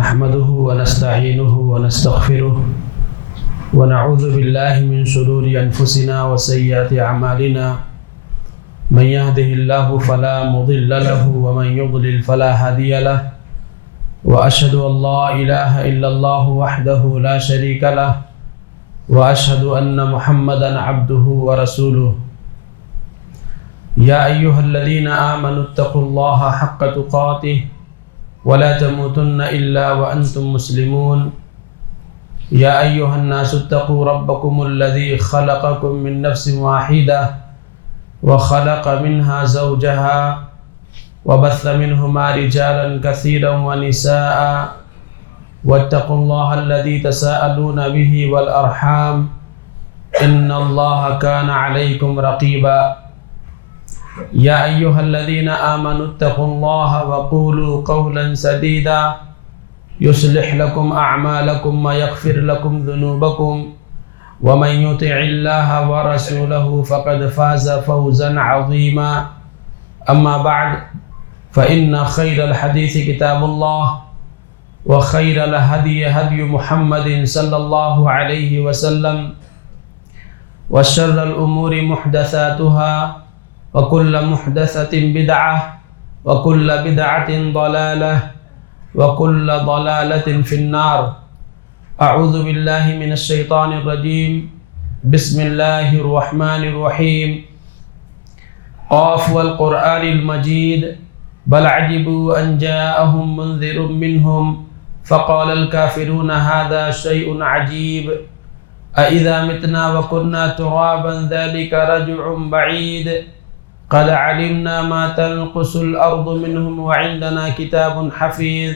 نحمده ونستعينه ونستغفره ونعوذ بالله من شرور أنفسنا وسيئات أعمالنا من يهده الله فلا مضل له ومن يضلل فلا هادي له وأشهد أن لا إله إلا الله وحده لا شريك له وأشهد أن محمدا عبده ورسوله يا أيها الذين آمنوا اتقوا الله حق تقاته ولا تموتن إلا وأنتم مسلمون يا أيها الناس اتقوا ربكم الذي خلقكم من نفس واحدة وخلق منها زوجها وبث منهما رجالا كثيرا ونساء واتقوا الله الذي تساءلون به والأرحام إن الله كان عليكم رقيبا يا أيها الذين آمنوا اتقوا الله وقولوا قولا سديدا يصلح لكم أعمالكم ويغفر لكم ذنوبكم ومن يطع الله ورسوله فقد فاز فوزا عظيما أما بعد فإن خير الحديث كتاب الله وخير الهدي هدي محمد صلى الله عليه وسلم وشر الأمور محدثاتها وكل محدثة بدعة وكل بدعة ضلالة وكل ضلالة في النار أعوذ بالله من الشيطان الرجيم بسم الله الرحمن الرحيم قاف والقرآن المجيد بل عجبوا أن جاءهم منذر منهم فقال الكافرون هذا شيء عجيب أإذا متنا وكنا ترابا ذلك رجع بعيد قد علمنا ما تنقص الأرض منهم وعندنا كتاب حفيظ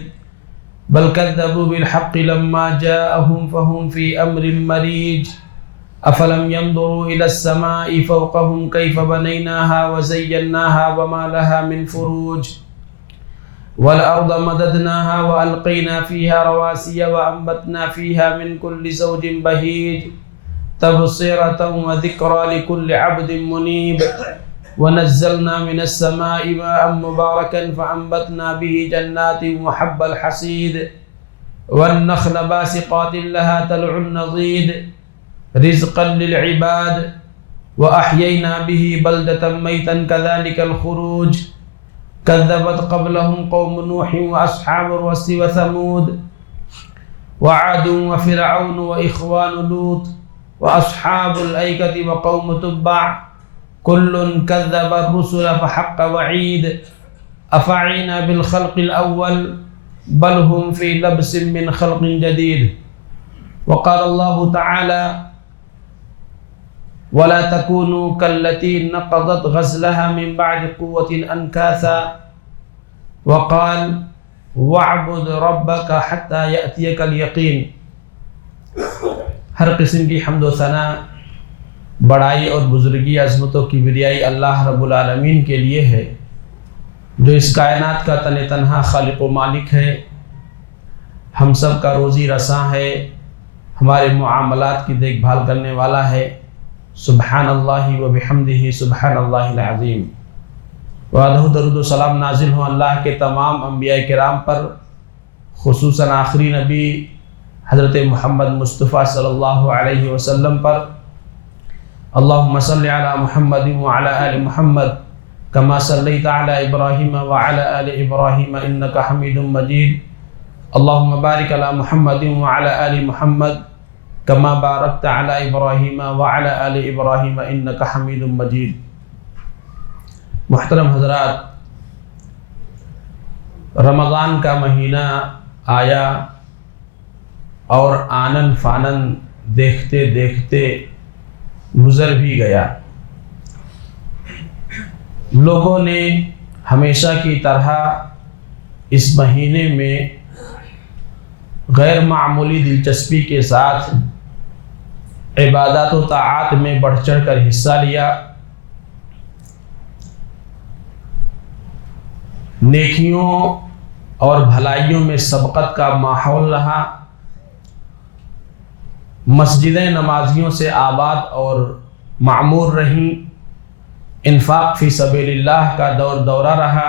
بل كذبوا بالحق لما جاءهم فهم في أمر مريج أفلم ينظروا إلى السماء فوقهم كيف بنيناها وزيناها وما لها من فروج والأرض مددناها وألقينا فيها رواسي وأنبتنا فيها من كل زوج بهيج تبصرة وذكرى لكل عبد منيب ونزلنا من السماء ماء مباركا فأنبتنا به جنات وحب الحصيد والنخل باسقات لها طلع نضيد رزقا للعباد وأحيينا به بلدة ميتا كذلك الخروج كذبت قبلهم قوم نوح وأصحاب الرس وثمود وعاد وفرعون وإخوان لوط وأصحاب الأيكة وقوم تبع كل كذب الرسل فحق وعيد أفعينا بالخلق الأول بل هم في لبس من خلق جديد وقال الله تعالى ولا تكونوا كالتي نقضت غزلها من بعد قوة أنكاثا وقال واعبد ربك حتى يأتيك اليقين ہر قسم کی حمد و ثنا بڑائی اور بزرگی عظمت و کبریائی اللہ رب العالمین کے لیے ہے جو اس کائنات کا تن تنہا خالق و مالک ہے، ہم سب کا روزی رساں ہے، ہمارے معاملات کی دیکھ بھال کرنے والا ہے۔ سبحان اللہ و بحمدہ سبحان اللہ العظیم۔ وعدہ درود و سلام نازل ہوں اللہ کے تمام انبیاء کرام پر، خصوصاً آخری نبی حضرت محمد مصطفیٰ صلی اللہ علیہ وسلم پر۔ اللہم صلی علی محمد وعلی آل محمد کما صلیت علی ابراہیم وعلی آل ابراہیم انکا حمید مجید۔ اللہم بارک علی محمد وعلی آل محمد کما بارکت علی ابراہیم وعلی آل ابراہیم انکا حمید مجید۔ محترم حضرات، رمضان کا مہینہ آیا اور آنن فانن دیکھتے دیکھتے گزر بھی گیا۔ لوگوں نے ہمیشہ کی طرح اس مہینے میں غیر معمولی دلچسپی کے ساتھ عبادات و طاعات میں بڑھ چڑھ کر حصہ لیا، نیکیوں اور بھلائیوں میں سبقت کا ماحول رہا، مسجدیں نمازیوں سے آباد اور معمور رہیں، انفاق فی سبیل اللہ کا دورہ رہا،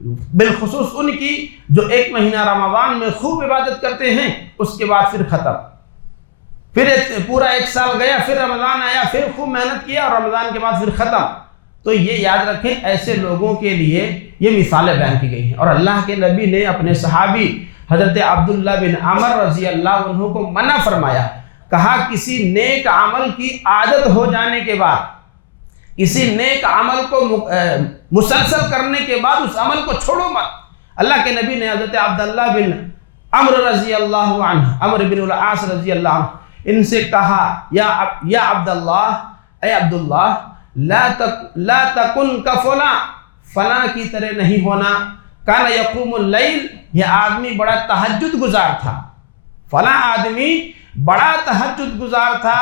بالخصوص ان کی جو ایک مہینہ رمضان میں خوب عبادت کرتے ہیں، اس کے بعد پھر ختم، پھر پورا ایک سال گیا، پھر رمضان آیا، پھر خوب محنت کیا اور رمضان کے بعد پھر ختم۔ تو یہ یاد رکھیں، ایسے لوگوں کے لیے یہ مثالیں بیان کی گئی ہیں۔ اور اللہ کے نبی نے اپنے صحابی حضرت عبداللہ بن عمر رضی اللہ عنہ کو منع فرمایا، کہا کسی نیک عمل کی عادت ہو جانے کے بعد، کسی نیک عمل کو مسلسل کرنے کے بعد اس عمل کو چھوڑو مت۔ اللہ کے نبی نے حضرت عبداللہ بن عمر رضی اللہ عنہ، عمر بن العاص رضی اللہ عنہ، ان سے کہا یا عبداللہ، اے عبداللہ، لا تکن کا فلاں کی طرح نہیں ہونا، کان یقوم اللیل، یہ آدمی بڑا تہجد گزار تھا، فلاں آدمی بڑا تہجد گزار تھا،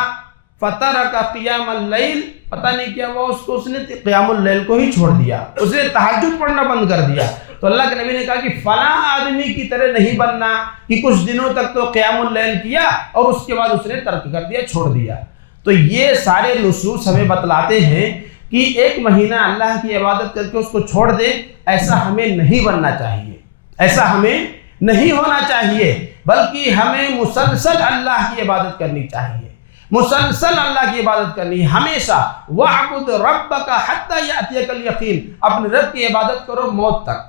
فترک قیام اللیل، پتہ نہیں کیا وہ اس نے قیام اللیل کو ہی چھوڑ دیا، اس نے تہجد پڑھنا بند کر دیا۔ تو اللہ کے نبی نے کہا کہ فلاں آدمی کی طرح نہیں بننا کہ کچھ دنوں تک تو قیام اللیل کیا اور اس کے بعد اس نے ترک کر دیا، چھوڑ دیا۔ تو یہ سارے نصوص ہمیں بتلاتے ہیں کہ ایک مہینہ اللہ کی عبادت کر کے اس کو چھوڑ دے، ایسا ہمیں نہیں بننا چاہیے، ایسا ہمیں نہیں ہونا چاہیے، بلکہ ہمیں مسلسل اللہ کی عبادت کرنی چاہیے، مسلسل اللہ کی عبادت کرنی ہے ہمیشہ۔ وَاعْبُدْ رَبَّكَ حَتَّى يَأْتِيَكَ الْيَقِينُ، اپنے رب کی عبادت کرو موت تک،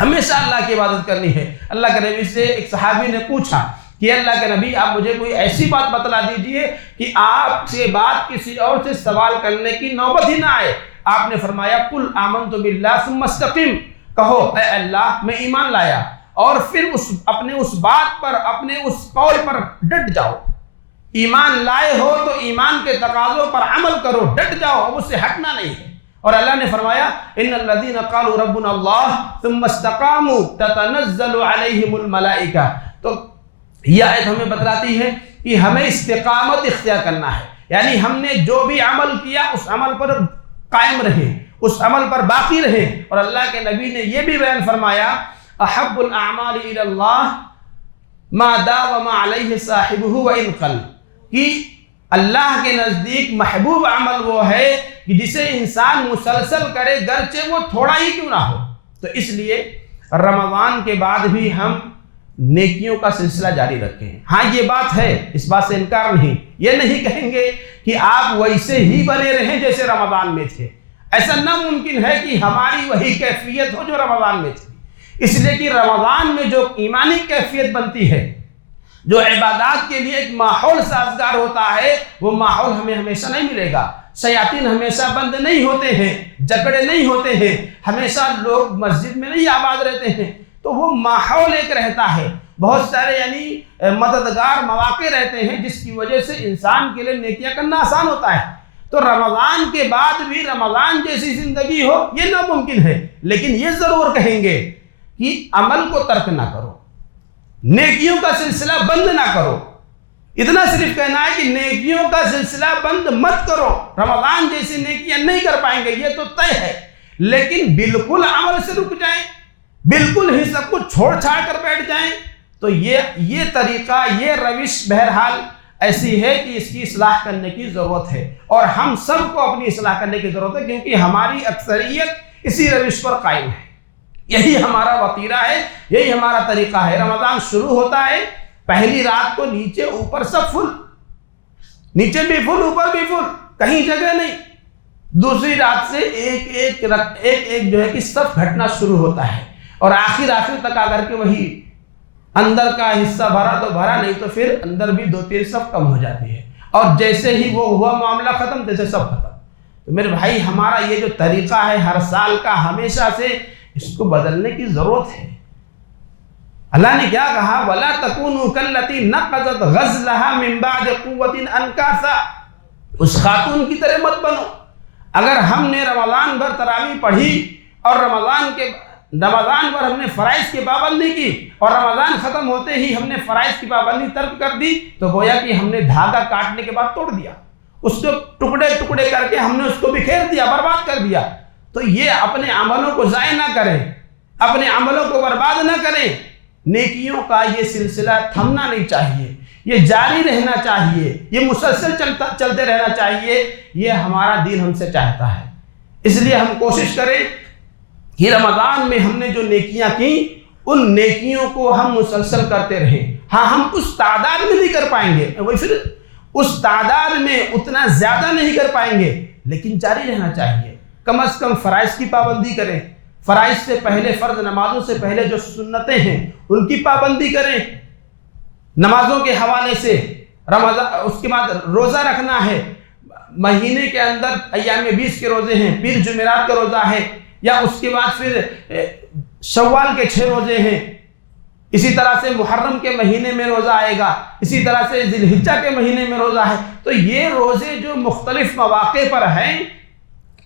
ہمیشہ اللہ کی عبادت کرنی ہے۔ اللہ کے نبی سے ایک صحابی نے پوچھا کہ اللہ کے نبی آپ مجھے کوئی ایسی بات بتلا دیجئے کہ آپ سے بات کسی اور سے سوال کرنے کی نوبت ہی نہ آئے۔ آپ نے فرمایا قُلْ آمَنْتُ بِاللَّهِ ثُمَّ اسْتَقِمْ، کہو اے اللہ میں ایمان لایا، اور پھر اپنے اس بات پر، اپنے اس قول پر ڈٹ جاؤ۔ ایمان لائے ہو تو ایمان کے تقاضوں پر عمل کرو، ڈٹ جاؤ، اب اس سے ہٹنا نہیں ہے۔ اور اللہ نے فرمایا ان الذین قالوا ربنا اللہ ثم استقاموا تتنزل علیہم الملائکہ۔ تو یہ آیت ہمیں بتلاتی ہے کہ ہمیں استقامت اختیار کرنا ہے، یعنی ہم نے جو بھی عمل کیا اس عمل پر قائم رہیں، اس عمل پر باقی رہیں۔ اور اللہ کے نبی نے یہ بھی بیان فرمایا احب الاعمال الی اللہ ما داوم علیہ صاحبہ وان قل، کہ اللہ کے نزدیک محبوب عمل وہ ہے کہ جسے انسان مسلسل کرے گرچہ وہ تھوڑا ہی کیوں نہ ہو۔ تو اس لیے رمضان کے بعد بھی ہم نیکیوں کا سلسلہ جاری رکھیں۔ ہاں یہ بات ہے، اس بات سے انکار نہیں، یہ نہیں کہیں گے کہ آپ ویسے ہی بنے رہیں جیسے رمضان میں تھے، ایسا ناممکن ہے کہ ہماری وہی کیفیت ہو جو رمضان میں تھی۔ اس لیے کہ رمضان میں جو ایمانی کیفیت بنتی ہے، جو عبادات کے لیے ایک ماحول سازگار ہوتا ہے، وہ ماحول ہمیں ہمیشہ نہیں ملے گا۔ شیاطین ہمیشہ بند نہیں ہوتے ہیں، جھگڑے نہیں ہوتے ہیں، ہمیشہ لوگ مسجد میں نہیں آباد رہتے ہیں، تو وہ ماحول ایک رہتا ہے، بہت سارے یعنی مددگار مواقع رہتے ہیں جس کی وجہ سے انسان کے لیے نیکیاں کرنا آسان ہوتا ہے۔ تو رمضان کے بعد بھی رمضان جیسی زندگی ہو یہ ناممکن ہے، لیکن یہ ضرور کہیں گے کہ عمل کو ترک نہ کرو، نیکیوں کا سلسلہ بند نہ کرو۔ اتنا صرف کہنا ہے کہ نیکیوں کا سلسلہ بند مت کرو، رمضان جیسی نیکیاں نہیں کر پائیں گے یہ تو طے ہے، لیکن بالکل عمل سے رک جائیں، بالکل ہی سب کچھ چھوڑ چھاڑ کر بیٹھ جائیں، تو یہ طریقہ، یہ روش بہرحال ایسی ہے کہ اس کی اصلاح کرنے کی ضرورت ہے، اور ہم سب کو اپنی اصلاح کرنے کی ضرورت ہے، کیونکہ ہماری اکثریت اسی روش پر قائم ہے، یہی ہمارا وتیرہ ہے، یہی ہمارا طریقہ ہے۔ رمضان شروع ہوتا ہے، پہلی رات کو نیچے اوپر سب فل، نیچے بھی فل اوپر بھی فل، کہیں جگہ نہیں۔ دوسری رات سے ایک جو ہے کہ صف گھٹنا شروع ہوتا ہے، اور آخر تک آ کر کے وہی اندر کا حصہ بھرا تو بھرا، نہیں تو پھر اندر بھی 2-3 صف کم ہو جاتی ہے، اور جیسے ہی وہ ہوا معاملہ ختم، جیسے سب ختم۔ تو میرے بھائی ہمارا یہ جو طریقہ ہے ہر سال کا، ہمیشہ سے اس کو بدلنے کی ضرورت ہے۔ اللہ نے کیا کہا وَلَا تَكُونُوا كَالَّتِي نَقَضَتْ غَزْلَهَا مِن بَعْدِ قُوَّةٍ أَنْكَاثًا، اس خاتون کی طرح مت بنو۔ اگر ہم نے رمضان بھر تراویح پڑھی اور رمضان بھر ہم نے فرائض کی پابندی کی، اور رمضان ختم ہوتے ہی ہم نے فرائض کی پابندی ترک کر دی، تو گویا کہ ہم نے دھاگا کاٹنے کے بعد توڑ دیا، اس کو ٹکڑے ٹکڑے کر کے ہم نے اس کو بکھیر دیا، برباد کر دیا۔ تو یہ اپنے عملوں کو ضائع نہ کریں، اپنے عملوں کو برباد نہ کریں۔ نیکیوں کا یہ سلسلہ تھمنا نہیں چاہیے، یہ جاری رہنا چاہیے، یہ مسلسل چلتے رہنا چاہیے، یہ ہمارا دین ہم سے چاہتا ہے۔ اس لیے ہم کوشش کریں کہ رمضان میں ہم نے جو نیکیاں کی ان نیکیوں کو ہم مسلسل کرتے رہیں. ہاں ہم اس تعداد میں نہیں کر پائیں گے, وہی پھر اس تعداد میں اتنا زیادہ نہیں کر پائیں گے, لیکن جاری رہنا چاہیے. کم از کم فرائض کی پابندی کریں, فرائض سے پہلے, فرض نمازوں سے پہلے جو سنتیں ہیں ان کی پابندی کریں. نمازوں کے حوالے سے رمضان, اس کے بعد روزہ رکھنا ہے, مہینے کے اندر ایام 20 کے روزے ہیں, پھر جمعرات کا روزہ ہے, یا اس کے بعد پھر شوال کے 6 روزے ہیں, اسی طرح سے محرم کے مہینے میں روزہ آئے گا, اسی طرح سے ذی الحجہ کے مہینے میں روزہ ہے. تو یہ روزے جو مختلف مواقع پر ہیں,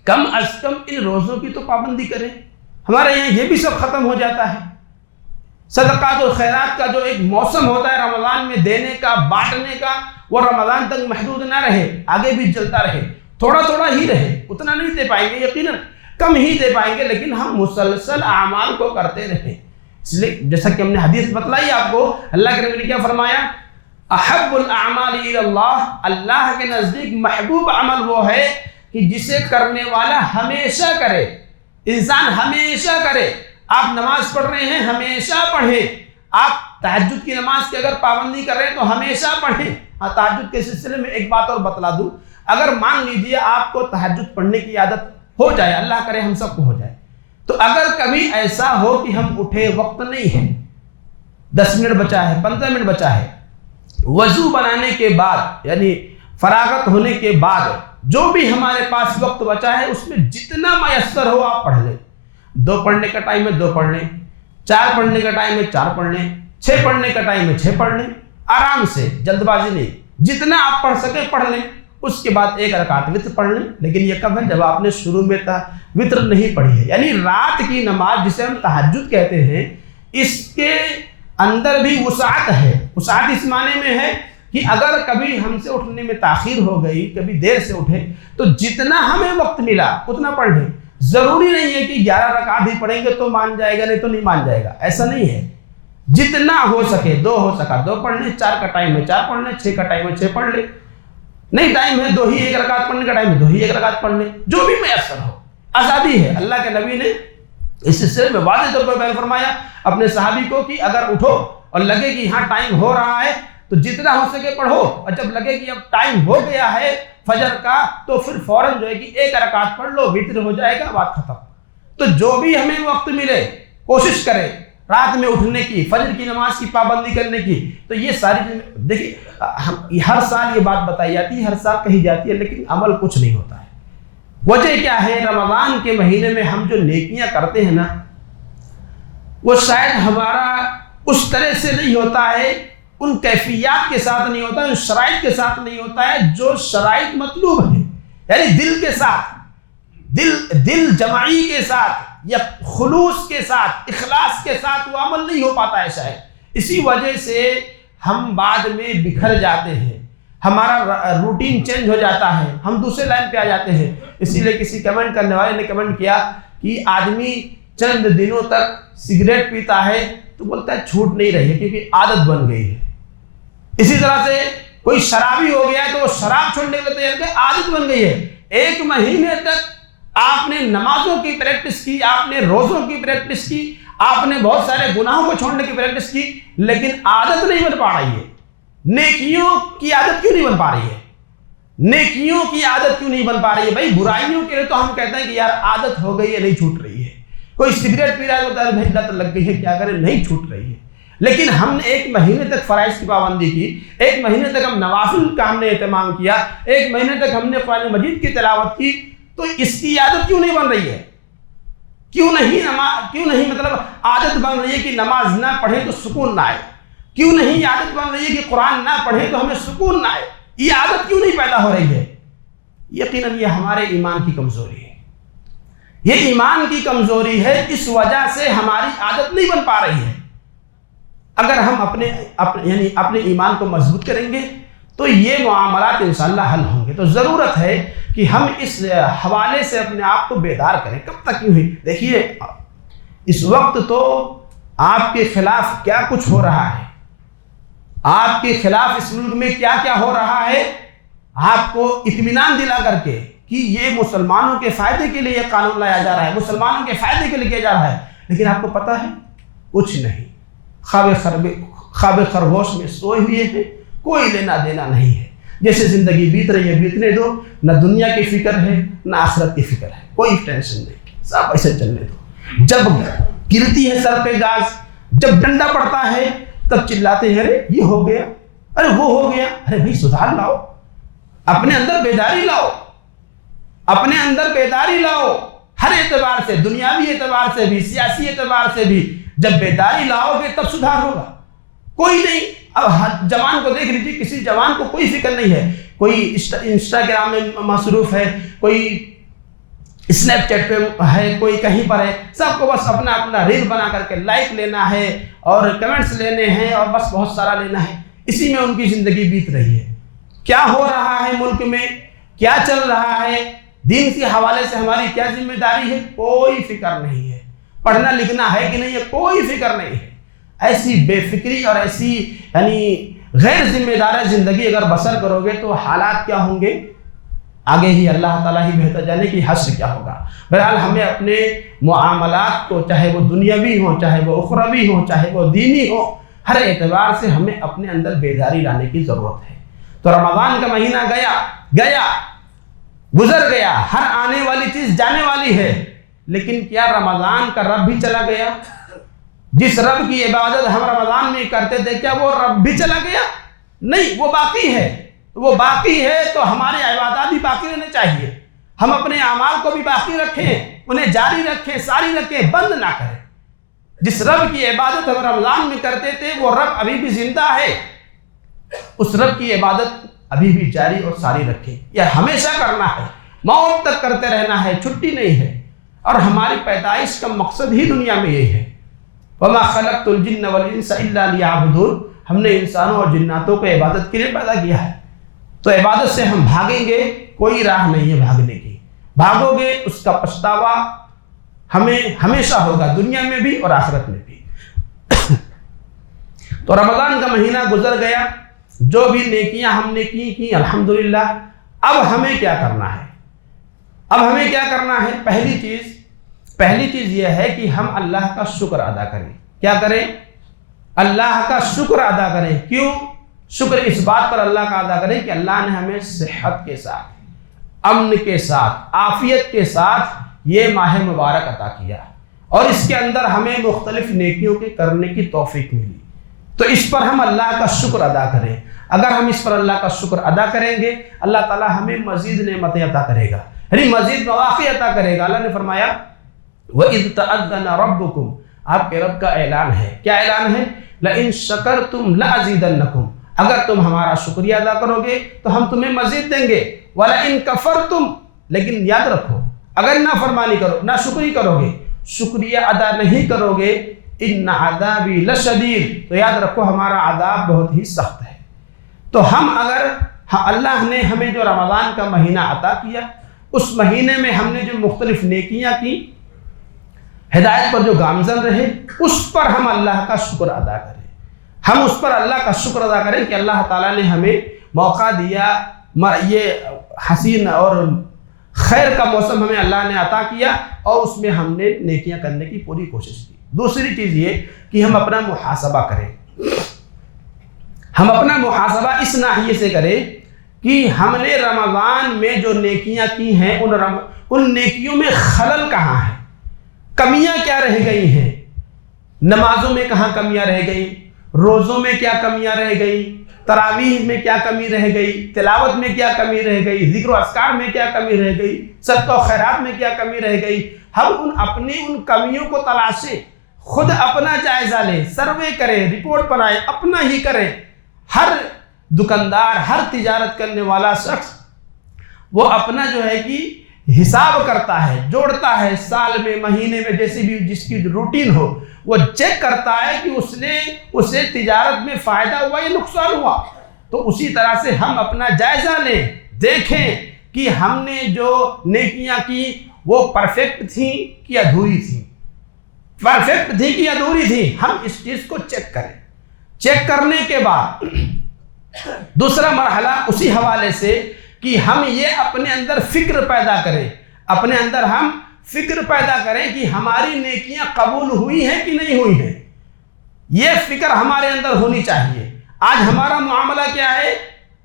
کم از کم ان روزوں کی تو پابندی کریں. ہمارے یہاں یہ بھی سب ختم ہو جاتا ہے. صدقات و خیرات کا جو ایک موسم ہوتا ہے رمضان میں دینے کا, بانٹنے کا, وہ رمضان تک محدود نہ رہے, آگے بھی چلتا رہے, تھوڑا تھوڑا ہی رہے. اتنا نہیں دے پائیں گے, یقیناً کم ہی دے پائیں گے, لیکن ہم مسلسل اعمال کو کرتے رہیں. اس لیے جیسا کہ ہم نے حدیث بتلائی آپ کو, اللہ کے نبی نے کیا فرمایا, احب الاعمال الی اللہ, اللہ کے نزدیک محبوب عمل وہ ہے کہ جسے کرنے والا ہمیشہ کرے. انسان ہمیشہ کرے. آپ نماز پڑھ رہے ہیں, ہمیشہ پڑھیں. آپ تہجد کی نماز کی اگر پابندی کر رہے ہیں تو ہمیشہ پڑھیں. تہجد کے سلسلے میں ایک بات اور بتلا دوں, اگر مان لیجئے آپ کو تہجد پڑھنے کی عادت ہو جائے, اللہ کرے ہم سب کو ہو جائے, تو اگر کبھی ایسا ہو کہ ہم اٹھے, وقت نہیں ہے, 10 منٹ بچا ہے, 15 منٹ بچا ہے, وضو بنانے کے بعد یعنی فراغت ہونے کے بعد جو بھی ہمارے پاس وقت بچا ہے اس میں جتنا میسر ہو آپ پڑھ لیں. 2 پڑھنے کا ٹائم ہے 2 پڑھ لیں, 4 پڑھنے کا ٹائم ہے 4 پڑھ لیں, 6 پڑھنے کا ٹائم ہے 6 پڑھ لیں, آرام سے, جلد بازی نہیں, جتنا آپ پڑھ سکیں پڑھ لیں. اس کے بعد 1 رکعت وتر پڑھ لیں. لیکن یہ کب ہے, جب آپ نے شروع میں وتر نہیں پڑھی ہے, یعنی رات کی نماز جسے ہم تہجد کہتے ہیں, اس کے اندر بھی وسعت ہے. وسعت اس معنی میں ہے کہ اگر کبھی ہم سے اٹھنے میں تاخیر ہو گئی, کبھی دیر سے اٹھے, تو جتنا ہمیں وقت ملا اتنا پڑھ لیں. ضروری نہیں ہے کہ 11 رکعت ہی پڑھیں گے تو مان جائے گا, نہیں تو نہیں مان جائے گا, ایسا نہیں ہے. جتنا ہو سکے, 2 ہو سکا 2 پڑھ لیں, 4 کا ٹائم ہے 4 پڑھ لیں, 6 کا ٹائم ہے 6 پڑھ لیں, نہیں ٹائم ہے 2 ہی 1 رکعت پڑھنے کا ٹائم ہے 2 ہی 1 رکعت پڑھ لیں, جو بھی میسر ہو. آزادی ہے. اللہ کے نبی نے اس سلسلے میں واضح طور پر بیان فرمایا اپنے صحابی کو کہ اگر اٹھو اور لگے کہ ہاں ٹائم ہو رہا ہے تو جتنا ہو سکے پڑھو, اور جب لگے کہ اب ٹائم ہو گیا ہے فجر کا تو پھر فوراً جو ہے کہ 1 رکعت پڑھ لو, وتر ہو جائے گا, بات ختم. تو جو بھی ہمیں وقت ملے کوشش کریں رات میں اٹھنے کی, فجر کی نماز کی پابندی کرنے کی. تو یہ ساری چیزیں دیکھیے, ہر سال یہ بات بتائی جاتی ہے, ہر سال کہی جاتی ہے, لیکن عمل کچھ نہیں ہوتا ہے. وجہ کیا ہے, رمضان کے مہینے میں ہم جو نیکیاں کرتے ہیں نا, وہ شاید ہمارا اس طرح سے نہیں ہوتا ہے, ان کیفیات کے ساتھ نہیں ہوتا ہے, ان شرائط کے ساتھ نہیں ہوتا ہے جو شرائط مطلوب ہیں. یعنی دل کے ساتھ, دل جمعی کے ساتھ یا خلوص کے ساتھ, اخلاص کے ساتھ وہ عمل نہیں ہو پاتا ہے شاید. اسی وجہ سے ہم بعد میں بکھر جاتے ہیں, ہمارا روٹین چینج ہو جاتا ہے, ہم دوسرے لائن پہ آ جاتے ہیں. اسی لیے کسی کمنٹ کرنے والے نے کمنٹ کیا کہ آدمی چند دنوں تک سگریٹ پیتا ہے تو بولتا ہے چھوٹ نہیں رہی ہے کیونکہ عادت بن گئی ہے. اسی طرح سے کوئی شرابی ہو گیا ہے تو وہ شراب چھوڑنے کے لیے تیار ہے, عادت بن گئی ہے. 1 مہینے تک آپ نے نمازوں کی پریکٹس کی, آپ نے روزوں کی پریکٹس کی, آپ نے بہت سارے گناہوں کو چھوڑنے کی پریکٹس کی, لیکن عادت نہیں بن پا رہی ہے. نیکیوں کی عادت کیوں نہیں بن پا رہی ہے, نیکیوں کی عادت کیوں نہیں بن پا رہی ہے؟ بھائی برائیوں کے لیے تو ہم کہتے ہیں کہ یار عادت ہو گئی ہے, نہیں چھوٹ رہی ہے. کوئی سگریٹ پی رہا ہے تو بھائی لت لگ گئی ہے, کیا کریں, نہیں چھوٹ رہی ہے. لیکن ہم نے 1 مہینے تک فرائض کی پابندی کی, 1 مہینے تک ہم نوافل کا ہم نے اہتمام کیا, 1 مہینے تک ہم نے قرآن مجید کی تلاوت کی, تو اس کی عادت کیوں نہیں بن رہی ہے؟ کیوں نہیں مطلب عادت بن رہی ہے کہ نماز نہ پڑھیں تو سکون نہ آئے؟ کیوں نہیں عادت بن رہی ہے کہ قرآن نہ پڑھیں تو ہمیں سکون نہ آئے؟ یہ عادت کیوں نہیں پیدا ہو رہی ہے؟ یقیناً یہ ہمارے ایمان کی کمزوری ہے, یہ ایمان کی کمزوری ہے. اس وجہ سے ہماری عادت نہیں بن پا رہی ہے. اگر ہم اپنے ایمان کو مضبوط کریں گے تو یہ معاملات انشاءاللہ حل ہوں گے. تو ضرورت ہے کہ ہم اس حوالے سے اپنے آپ کو بیدار کریں. کب تک یوں ہی دیکھیے, اس وقت تو آپ کے خلاف کیا کچھ ہو رہا ہے, آپ کے خلاف اس ملک میں کیا کیا ہو رہا ہے, آپ کو اطمینان دلا کر کے کہ یہ مسلمانوں کے فائدے کے لیے یہ قانون لایا جا رہا ہے، مسلمانوں کے فائدے کے لیے کیا جا رہا ہے، لیکن آپ کو پتہ ہے کچھ نہیں، خواب خرگوش میں سوئے ہوئے ہیں، کوئی لینا دینا نہیں ہے، جیسے زندگی بیت رہی ہے بیتنے دو، نہ دنیا کی فکر ہے نہ آخرت کی فکر ہے، کوئی ٹینشن نہیں، سب ایسے چلنے دو۔ جب گرتی ہے سر پہ گاز، جب ڈنڈا پڑتا ہے تب چلاتے ہیں ارے یہ ہو گیا، ارے وہ ہو گیا، ارے بھائی سدھار لاؤ، اپنے اندر بیداری لاؤ، اپنے اندر بیداری لاؤ، ہر اعتبار سے، دنیاوی اعتبار سے بھی، سیاسی اعتبار سے بھی، جب بیداری لاؤ گے تب سدھار ہوگا۔ کوئی نہیں، اب جوان کو دیکھ لیجیے، کسی جوان کو کوئی فکر نہیں ہے، کوئی انسٹاگرام میں مصروف ہے، کوئی اسنیپ چیٹ پہ ہے، کوئی کہیں پر ہے، سب کو بس اپنا اپنا ریل بنا کر کے لائک لینا ہے اور کمنٹس لینے ہیں اور بس بہت سارا لینا ہے، اسی میں ان کی زندگی بیت رہی ہے۔ کیا ہو رہا ہے ملک میں، کیا چل رہا ہے، دین کے حوالے سے ہماری کیا ذمہ داری ہے، کوئی فکر نہیں ہے، پڑھنا لکھنا ہے کہ نہیں ہے، کوئی فکر نہیں ہے۔ ایسی بے فکری اور ایسی غیر ذمہ دار زندگی اگر بسر کرو گے تو حالات کیا ہوں گے آگے ہی اللہ تعالیٰ ہی بہتر جانے کی حشر کیا ہوگا۔ بہرحال ہمیں اپنے معاملات کو، چاہے وہ دنیاوی ہوں، چاہے وہ اخروی ہوں، چاہے وہ دینی ہو، ہر اعتبار سے ہمیں اپنے اندر بیداری لانے کی ضرورت ہے۔ تو رمضان کا مہینہ گیا گزر گیا، ہر آنے والی چیز جانے والی ہے، لیکن کیا رمضان کا رب بھی چلا گیا؟ جس رب کی عبادت ہم رمضان میں کرتے تھے کیا وہ رب بھی چلا گیا؟ نہیں، وہ باقی ہے، وہ باقی ہے تو ہمارے عبادات بھی باقی رہنے چاہیے، ہم اپنے اعمال کو بھی باقی رکھیں، انہیں جاری رکھیں، ساری رکھیں، بند نہ کریں۔ جس رب کی عبادت ہم رمضان میں کرتے تھے وہ رب ابھی بھی زندہ ہے، اس رب کی عبادت ابھی بھی جاری اور ساری رکھیں، یہ ہمیشہ کرنا ہے، موت تک کرتے رہنا ہے، چھٹی نہیں ہے۔ اور ہماری پیدائش کا مقصد ہی دنیا میں یہی ہے، وَمَا خَلَقْتُ الْجِنَّ وَالْإِنسَ إِلَّا لِيَعْبُدُونَ، ہم نے انسانوں اور جناتوں کو عبادت کے لیے پیدا کیا ہے، تو عبادت سے ہم بھاگیں گے، کوئی راہ نہیں ہے بھاگنے کی، بھاگو گے اس کا پچھتاوا ہمیں ہمیشہ ہوگا، دنیا میں بھی اور آخرت میں بھی۔ تو رمضان کا مہینہ گزر گیا، جو بھی نیکیاں ہم نے کی الحمدللہ۔ اب ہمیں کیا کرنا ہے؟ اب ہمیں کیا کرنا ہے؟ پہلی چیز یہ ہے کہ ہم اللہ کا شکر ادا کریں۔ کیا کریں؟ اللہ کا شکر ادا کریں۔ کیوں شکر؟ اس بات پر اللہ کا ادا کریں کہ اللہ نے ہمیں صحت کے ساتھ، امن کے ساتھ، عافیت کے ساتھ یہ ماہ مبارک عطا کیا، اور اس کے اندر ہمیں مختلف نیکیوں کے کرنے کی توفیق ملی، تو اس پر ہم اللہ کا شکر ادا کریں۔ اگر ہم اس پر اللہ کا شکر ادا کریں گے، اللہ تعالیٰ ہمیں مزید نعمتیں عطا کرے گا، یعنی مزید مواقع عطا کرے گا۔ اللہ نے فرمایا وَإِذْ تَأَذَّنَ رَبُّكُمْ، آپ کے رب کا اعلان ہے۔ کیا اعلان ہے؟ لَإِن شَكَرْتُمْ لَأَزِيدَنَّكُمْ، اگر تم ہمارا شکریہ ادا کرو گے تو ہم تمہیں مزید دیں گے، وَلَئِن كَفَرْتُمْ، لیکن یاد رکھو اگر نافرمانی کرو، نہ شکری کرو گے، شکریہ ادا نہیں کرو گے، إِنَّ عَذَابِي لَشَدِيدٌ، تو یاد رکھو ہمارا عذاب بہت ہی سخت ہے۔ تو اللہ نے ہمیں جو رمضان کا مہینہ عطا کیا، اس مہینے میں ہم نے جو مختلف نیکیاں کی، ہدایت پر جو گامزن رہے، اس پر ہم اللہ کا شکر ادا کریں، ہم اس پر اللہ کا شکر ادا کریں کہ اللہ تعالیٰ نے ہمیں موقع دیا، یہ حسین اور خیر کا موسم ہمیں اللہ نے عطا کیا، اور اس میں ہم نے نیکیاں کرنے کی پوری کوشش کی۔ دوسری چیز یہ کہ ہم اپنا محاسبہ کریں، ہم اپنا محاسبہ اس ناحیے سے کریں کہ ہم نے رمضان میں جو نیکیاں کی ہیں ان نیکیوں میں خلل کہاں ہے، کمیاں کیا رہ گئی ہیں، نمازوں میں کہاں کمیاں رہ گئی، روزوں میں کیا کمیاں رہ گئی، تراویح میں کیا کمی رہ گئی، تلاوت میں کیا کمی رہ گئی، ذکر و اذکار میں کیا کمی رہ گئی، صدقہ و خیرات میں کیا کمی رہ گئی۔ ہم اپنی ان کمیوں کو تلاشیں، خود اپنا جائزہ لیں، سروے کریں، رپورٹ بنائیں، اپنا ہی کریں۔ ہر دکاندار، ہر تجارت کرنے والا شخص وہ اپنا جو ہے کہ حساب کرتا ہے، جوڑتا ہے، سال میں، مہینے میں، جیسی بھی جس کی روٹین ہو، وہ چیک کرتا ہے کہ اسے تجارت میں فائدہ ہوا یا نقصان ہوا۔ تو اسی طرح سے ہم اپنا جائزہ لیں، دیکھیں کہ ہم نے جو نیکیاں کی وہ پرفیکٹ تھیں کہ ادھوری تھیں، پرفیکٹ تھی کہ ادھوری تھی، ہم اس چیز کو چیک کریں۔ چیک کرنے کے بعد دوسرا مرحلہ اسی حوالے سے کہ ہم یہ اپنے اندر فکر پیدا کریں، اپنے اندر ہم فکر پیدا کریں کہ ہماری نیکیاں قبول ہوئی ہیں کہ نہیں ہوئی ہیں۔ یہ فکر ہمارے اندر ہونی چاہیے۔ آج ہمارا معاملہ کیا ہے؟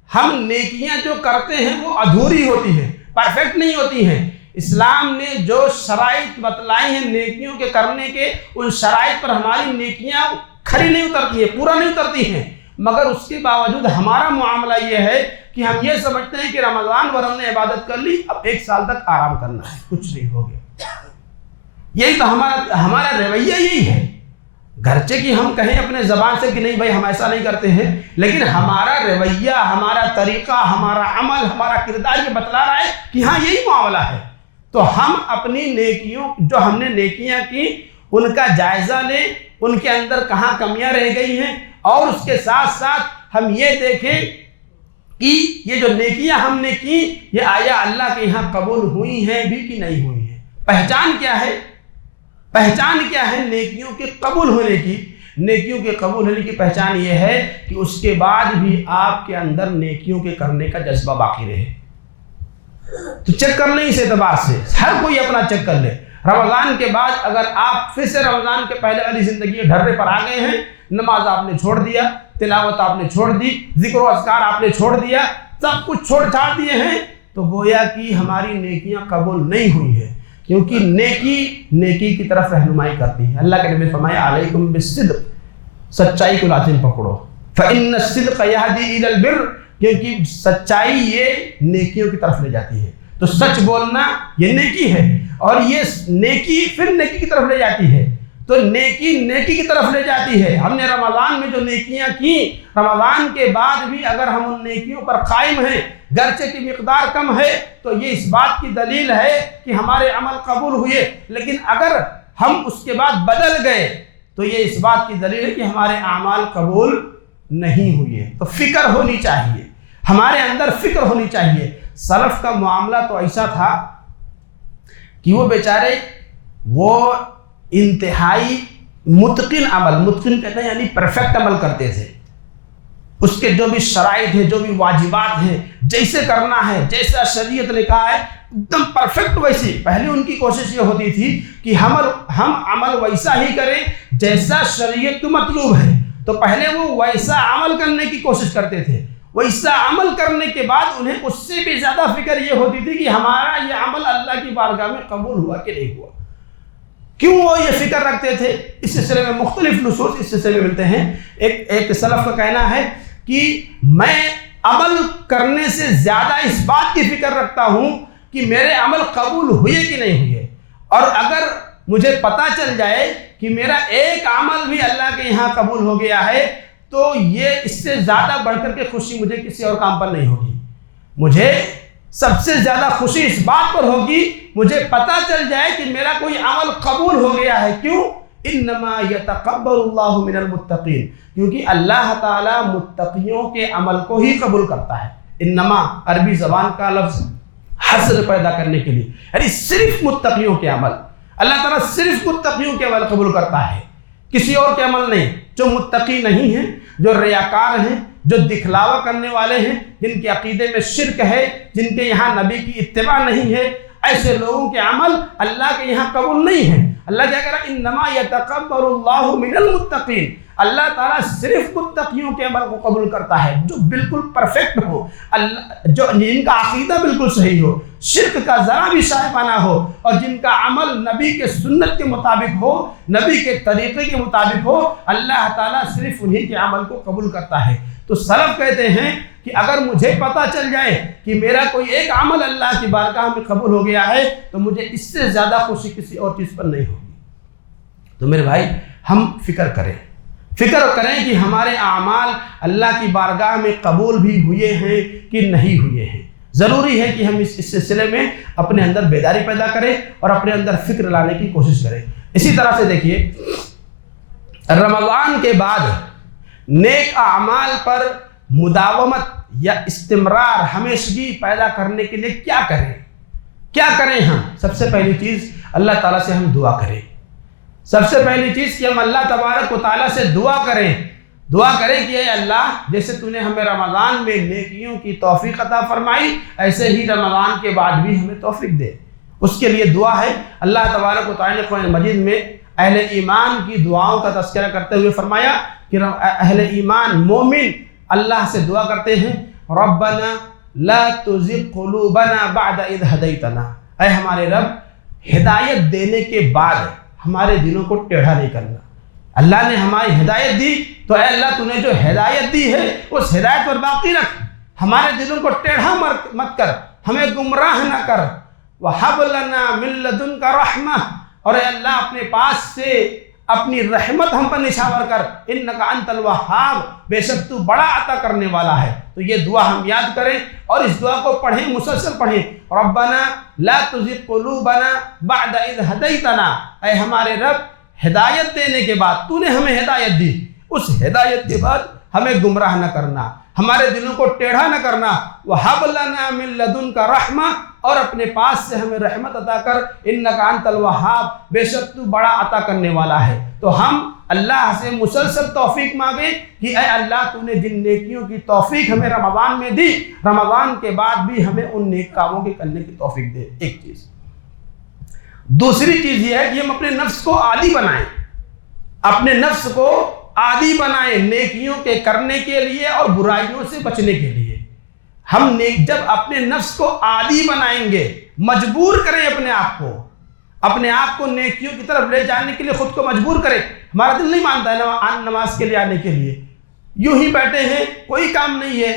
ہم نیکیاں جو کرتے ہیں وہ ادھوری ہوتی ہیں، پرفیکٹ نہیں ہوتی ہیں۔ اسلام نے جو شرائط بتلائی ہیں نیکیوں کے کرنے کے، ان شرائط پر ہماری نیکیاں کھری نہیں اترتی ہیں، پورا نہیں اترتی ہیں، مگر اس کے باوجود ہمارا معاملہ یہ ہے کہ ہم یہ سمجھتے ہیں کہ رمضان بھر ہم نے عبادت کر لی، اب 1 سال تک آرام کرنا ہے، کچھ نہیں ہو گیا۔ یہی تو ہمارا رویہ یہی ہے۔ گرچہ کہ ہم کہیں اپنے زبان سے کہ نہیں بھائی ہم ایسا نہیں کرتے ہیں، لیکن ہمارا رویہ، ہمارا طریقہ، ہمارا عمل، ہمارا کردار یہ بتلا رہا ہے کہ ہاں یہی معاملہ ہے۔ تو ہم اپنی نیکیوں، جو ہم نے نیکیاں کی، ان کا جائزہ لیں، ان کے اندر کہاں کمیاں رہ گئی ہیں، اور اس کے ساتھ ساتھ ہم یہ دیکھیں کہ یہ جو نیکیاں ہم نے کی یہ آیا اللہ کے یہاں قبول ہوئی ہیں بھی کہ نہیں ہوئی ہیں۔ پہچان کیا ہے؟ پہچان کیا ہے نیکیوں کے قبول ہونے کی؟ نیکیوں کے قبول ہونے کی پہچان یہ ہے کہ اس کے بعد بھی آپ کے اندر نیکیوں کے کرنے کا جذبہ باقی رہے۔ تو چیک کر لیں اس اعتبار سے، ہر کوئی اپنا چیک کر لے۔ رمضان کے بعد اگر آپ پھر سے رمضان کے پہلے والی زندگی ڈھرے پر آ گئے ہیں، نماز آپ نے چھوڑ دیا، تلاوت آپ نے چھوڑ دی، ذکر و اذکار آپ نے چھوڑ دیا، سب کچھ چھوڑ چھاڑ دیے ہیں، تو گویا کہ ہماری نیکیاں قبول نہیں ہوئی ہیں، کیونکہ نیکی کی طرف رہنمائی کرتی ہے۔ اللہ کے نبی فرمایا علیکم بالصدق، سچائی کو لازم پکڑو، فإن الصدق يهدي إلى البر، کیونکہ سچائی یہ نیکیوں کی طرف لے جاتی ہے۔ تو سچ بولنا یہ نیکی ہے، اور یہ نیکی پھر نیکی کی طرف لے جاتی ہے۔ تو نیکی کی طرف لے جاتی ہے۔ ہم نے رمضان میں جو نیکیاں کی، رمضان کے بعد بھی اگر ہم ان نیکیوں پر قائم ہیں، گرچہ کی مقدار کم ہے، تو یہ اس بات کی دلیل ہے کہ ہمارے عمل قبول ہوئے، لیکن اگر ہم اس کے بعد بدل گئے تو یہ اس بات کی دلیل ہے کہ ہمارے اعمال قبول نہیں ہوئے۔ تو فکر ہونی چاہیے، ہمارے اندر فکر ہونی چاہیے۔ سلف کا معاملہ تو ایسا تھا کہ وہ بیچارے وہ انتہائی متقن عمل، متقن کہتے ہیں یعنی پرفیکٹ عمل کرتے تھے۔ اس کے جو بھی شرائط ہیں، جو بھی واجبات ہیں، جیسے کرنا ہے، جیسا شریعت نے کہا ہے، ایک دم پرفیکٹ ویسی۔ پہلے ان کی کوشش یہ ہوتی تھی کہ ہم عمل ویسا ہی کریں جیسا شریعت کو مطلوب ہے۔ تو پہلے وہ ویسا عمل کرنے کی کوشش کرتے تھے، ویسا عمل کرنے کے بعد انہیں اس سے بھی زیادہ فکر یہ ہوتی تھی کہ ہمارا یہ عمل اللہ کی بارگاہ میں قبول ہوا کہ نہیں ہوا۔ کیوں وہ یہ فکر رکھتے تھے؟ اس سلسلے میں مختلف نصوص اس سلسلے میں ملتے ہیں۔ ایک سلف کا کہنا ہے کہ میں عمل کرنے سے زیادہ اس بات کی فکر رکھتا ہوں کہ میرے عمل قبول ہوئے کہ نہیں ہوئے، اور اگر مجھے پتہ چل جائے کہ میرا ایک عمل بھی اللہ کے یہاں قبول ہو گیا ہے تو یہ اس سے زیادہ بڑھ کر کے خوشی مجھے کسی اور کام پر نہیں ہوگی۔ مجھے سب سے زیادہ خوشی اس بات پر ہوگی مجھے پتہ چل جائے کہ میرا کوئی عمل قبول ہو گیا ہے۔ کیوں؟ انما یتقبل اللہ من المتقین، کیونکہ اللہ تعالیٰ متقیوں کے عمل کو ہی قبول کرتا ہے۔ انما عربی زبان کا لفظ حصر پیدا کرنے کے لیے، یعنی صرف متقیوں کے عمل، اللہ تعالیٰ صرف متقیوں کے عمل قبول کرتا ہے، کسی اور کے عمل نہیں۔ جو متقی نہیں ہیں، جو ریاکار ہیں، جو دکھلاوا کرنے والے ہیں، جن کے عقیدے میں شرک ہے، جن کے یہاں نبی کی اتباع نہیں ہے، ایسے لوگوں کے عمل اللہ کے یہاں قبول نہیں ہیں۔ اللہ کیا کہہ رہا ہے؟ انما یتقبل اللہ من المتقین، اللہ تعالیٰ صرف متقیوں کے عمل کو قبول کرتا ہے، جو بالکل پرفیکٹ ہو، جو جن کا عقیدہ بالکل صحیح ہو، شرک کا ذرا بھی شائبہ ہو، اور جن کا عمل نبی کے سنت کے مطابق ہو، نبی کے طریقے کے مطابق ہو، اللہ تعالیٰ صرف انہی کے عمل کو قبول کرتا ہے۔ تو سلف کہتے ہیں کہ اگر مجھے پتہ چل جائے کہ میرا کوئی ایک عمل اللہ کی بارگاہ میں قبول ہو گیا ہے تو مجھے اس سے زیادہ خوشی کسی اور چیز پر نہیں ہوگی۔ تو میرے بھائی، ہم فکر کریں کہ ہمارے اعمال اللہ کی بارگاہ میں قبول بھی ہوئے ہیں کہ نہیں ہوئے ہیں۔ ضروری ہے کہ ہم اس سلسلے میں اپنے اندر بیداری پیدا کریں اور اپنے اندر فکر لانے کی کوشش کریں۔ اسی طرح سے دیکھیے، رمضان کے بعد نیک اعمال پر مداومت یا استمرار، ہمیشگی پیدا کرنے کے لیے کیا کریں ہم؟ سب سے پہلی چیز اللہ تعالیٰ سے ہم دعا کریں۔ سب سے پہلی چیز کہ ہم اللہ تبارک و تعالیٰ سے دعا کریں، دعا کریں کہ اے اللہ جیسے تو نے ہمیں رمضان میں نیکیوں کی توفیق عطا فرمائی، ایسے ہی رمضان کے بعد بھی ہمیں توفیق دے۔ اس کے لیے دعا ہے۔ اللہ تبارک و تعالیٰ نے قرآن مجید میں اہل ایمان کی دعاؤں کا تذکرہ کرتے ہوئے فرمایا کہ اہل ایمان مومن اللہ سے دعا کرتے ہیں، ربنا لا تزغ قلوبنا بعد اذ ہدیتنا، اے ہمارے رب ہدایت دینے کے بعد ہمارے دلوں کو ٹیڑھا نہیں کرنا۔ اللہ نے ہماری ہدایت دی تو اے اللہ تو نے جو ہدایت دی ہے اس ہدایت پر باقی رکھ، ہمارے دلوں کو ٹیڑھا مت کر، ہمیں گمراہ نہ کر۔ وَهَبْ لَنَا مِن لَّدُنْكَ رَحْمَةً، اور اے اللہ اپنے پاس سے اپنی رحمت ہم پر نچھاور کر، انک انت الوہاب، بے شک تو بڑا عطا کرنے والا ہے۔ تو یہ دعا ہم یاد کریں اور اس دعا کو پڑھیں، مسلسل پڑھیں۔ ربنا لا تزغ قلوبنا بعد اذ ہدیتنا، اے ہمارے رب ہدایت دینے کے بعد تو نے ہمیں ہدایت دی، اس ہدایت کے بعد ہمیں گمراہ نہ کرنا، ہمارے دلوں کو ٹیڑھا نہ کرنا۔ وَهَبْ لَنَا مِن لَّدُنْكَ رَحْمَةً، اور اپنے پاس سے ہمیں رحمت عطا کر، انک انت الوہاب، بے شک تو بڑا عطا کرنے والا ہے۔ تو ہم اللہ سے مسلسل توفیق مانگیں کہ اے اللہ تو نے جن نیکیوں کی توفیق ہمیں رمضان میں دی، رمضان کے بعد بھی ہمیں ان نیک کاموں کے کرنے کی توفیق دے۔ ایک چیز۔ دوسری چیز یہ ہے کہ ہم اپنے نفس کو عادی بنائیں، اپنے نفس کو عادی بنائیں نیکیوں کے کرنے کے لیے اور برائیوں سے بچنے کے لیے۔ ہم جب اپنے نفس کو عادی بنائیں گے، مجبور کریں اپنے آپ کو نیکیوں کی طرف لے جانے کے لیے خود کو مجبور کریں۔ ہمارا دل نہیں مانتا ہے نماز کے لیے آنے کے لیے، یوں ہی بیٹھے ہیں، کوئی کام نہیں ہے،